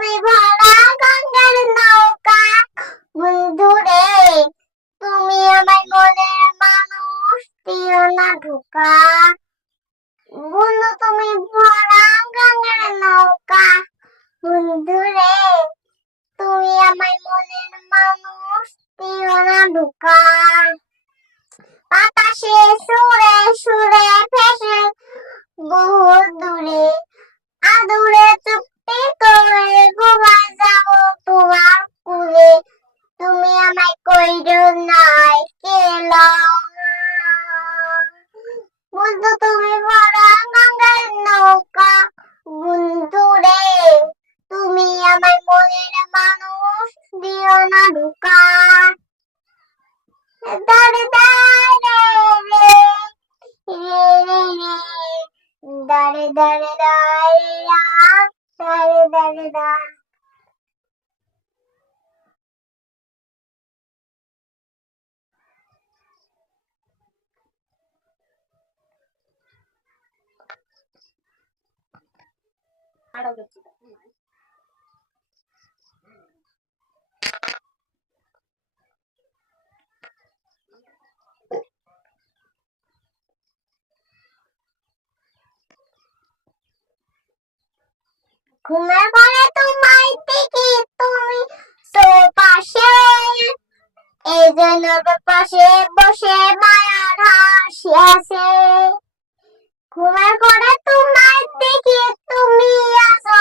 তুমি ভরা গঙ্গার নৌকা, বন্ধুরে তুমি আমার মনের মানুষ, দিও না ধোঁকা। বন্ধু তুমি ভরা গঙ্গার নৌকা, বন্ধুরে তুমি আমার মনের মানুষ, দিও না ধোঁকা। বাতাসে সুরে সুরে ভেসে বহু দূরে, আদুরে চুপটি করে ঘুমায় যাব তোমার কুলে। তুমি আমায় কইরো নাই কেলা, বন্ধু তুমি ভরা গঙ্গার নৌকা, বন্ধুরে তুমি আমার মনের মানুষ, দিও না ধোঁকা। দারে দারে রে, রে রে রে, দারে দারে দারে রা, দারে দারে দা। ঘুমের ঘরে তোমায় দেখি তুমি সোপাশে, এই জন্য পাশে বসে মায়ার হাসি আসে। ঘুমের ঘরে তোমায় দেখি তুমি আসো